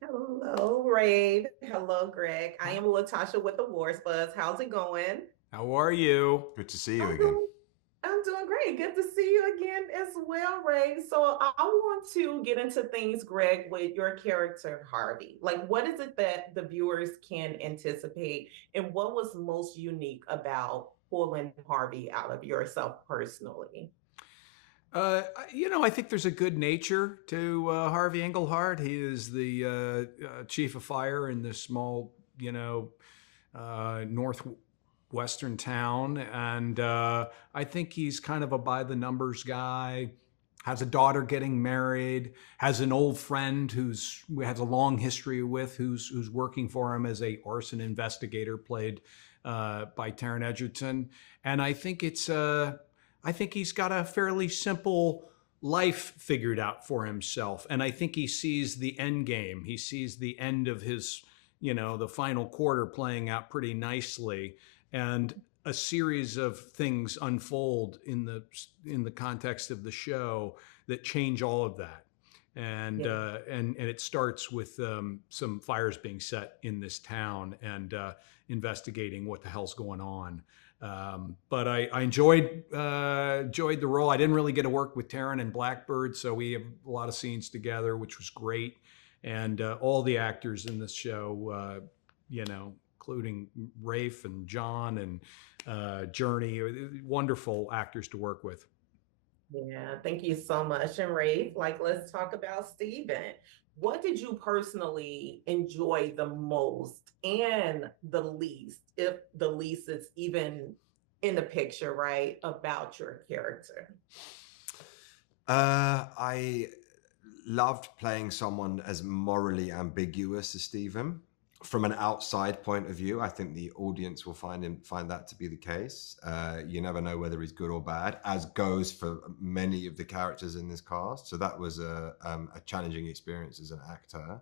Hello, Rafe. Hello, Greg. I am Latasha with the Wars Buzz. How's it going? How are you? Good to see you I'm again. doing I'm doing great. Good to see you again as well, Ray. So I want to get into things, Greg, with your character, Harvey. Like, what is it that the viewers can anticipate, and what was most unique about pulling Harvey out of yourself personally? I think there's a good nature to Harvey Engelhardt. He is the chief of fire in this small, northwestern town, and I think he's kind of a by the numbers guy. Has a daughter getting married. Has an old friend who's has a long history with, who's working for him as a arson investigator, played by Taron Egerton. And I think he's got a fairly simple life figured out for himself. And I think he sees the end game. He sees the end of his, the final quarter playing out pretty nicely. And a series of things unfold in the context of the show that change all of that. And Yeah. and it starts with some fires being set in this town and investigating what the hell's going on. But I enjoyed the role. I didn't really get to work with Taryn and Blackbird, so we have a lot of scenes together, which was great. And all the actors in this show, including Rafe and John and Journey, wonderful actors to work with. Yeah, thank you so much. And Rafe, like, let's talk about Steven. What did you personally enjoy the most and the least, if the least is even in the picture, right, about your character? I loved playing someone as morally ambiguous as Stephen. From an outside point of view, I think the audience will find that to be the case. You never know whether he's good or bad, as goes for many of the characters in this cast. So that was a challenging experience as an actor.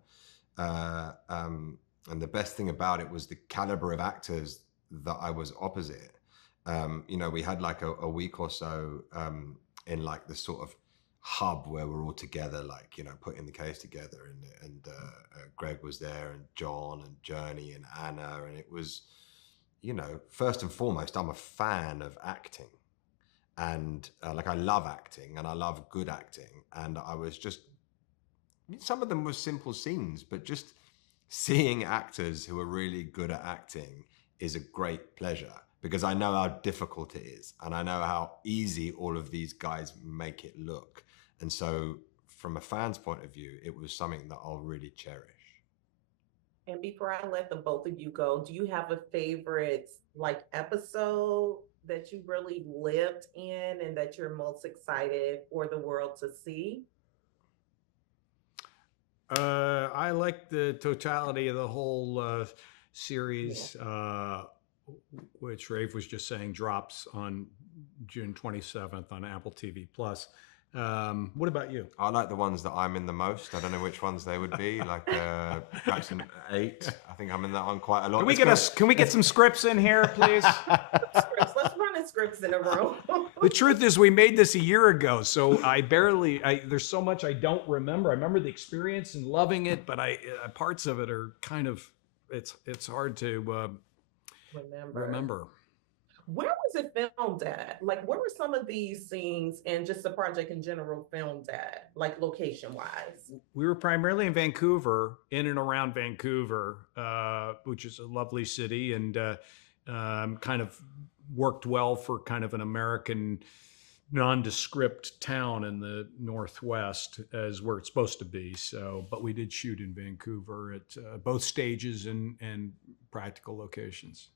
And the best thing about it was the caliber of actors that I was opposite. We had like a week or so in like the sort of hub where we're all together, like putting the case together, and Greg was there, and John, and Journey, and Anna, and it was, first and foremost, I'm a fan of acting, and like I love acting, and I love good acting, and I was just, some of them were simple scenes, but just seeing actors who are really good at acting is a great pleasure because I know how difficult it is, and I know how easy all of these guys make it look. And so, from a fan's point of view, it was something that I'll really cherish. And before I let the both of you go, do you have a favorite like episode that you really lived in and that you're most excited for the world to see? I like the totality of the whole Yeah. series, which Rafe was just saying drops on June 27th on Apple TV Plus. What about you? I like the ones that I'm in the most. I don't know which ones they would be. Like perhaps an 8. I think I'm in that one quite a lot. Can we get some scripts in here, please? Scripts. Let's run the scripts in a room. The truth is, we made this a year ago, so there's so much I don't remember. I remember the experience and loving it, but parts of it are kind of, it's hard to Remember. remember. Where was it filmed at? Like, where were some of these scenes and just the project in general filmed at, like location wise? We were primarily in Vancouver, in and around Vancouver, which is a lovely city, and kind of worked well for kind of an American nondescript town in the Northwest, as where it's supposed to be. So, but we did shoot in Vancouver at both stages and practical locations.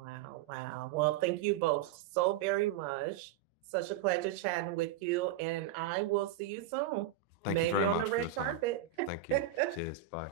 Wow, wow. Well, thank you both so very much. Such a pleasure chatting with you, and I will see you soon. Thank you Maybe very on much the for your red time. carpet. Thank you. Cheers. Bye.